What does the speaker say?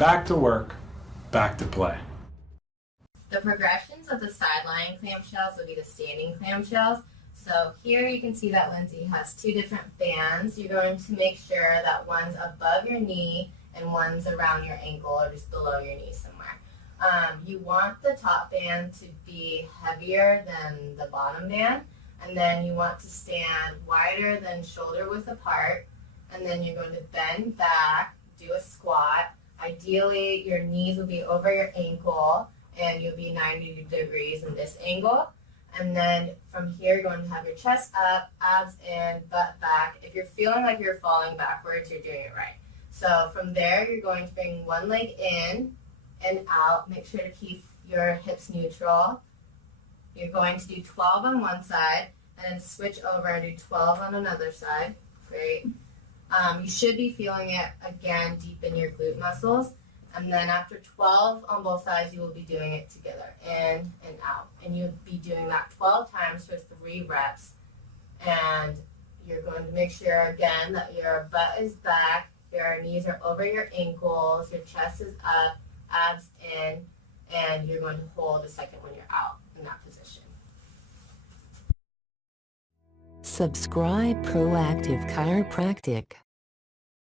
back to work, back to play. The progressions of the side-lying clamshells will be the standing clamshells. So here you can see that Lindsay has two different bands. You're going to make sure that one's above your knee and one's around your ankle or just below your knee somewhere. You want the top band to be heavier than the bottom band, and then you want to stand wider than shoulder width apart, and then you're going to bend back, do a squat. Ideally, your knees will be over your ankle, and you'll be 90 degrees in this angle. And then from here, you're going to have your chest up, abs in, butt back. If you're feeling like you're falling backwards, you're doing it right. So from there, you're going to bring one leg in and out. Make sure to keep your hips neutral. You're going to do 12 on one side, and then switch over and do 12 on another side. Great. You should be feeling it again deep in your glute muscles. And then after 12 on both sides, you will be doing it together, in and out. And you'll be doing that 12 times for 3 reps. And you're going to make sure, again, that your butt is back, your knees are over your ankles, your chest is up, abs in, and you're going to hold a second when you're out in that position. Subscribe Proactive Chiropractic.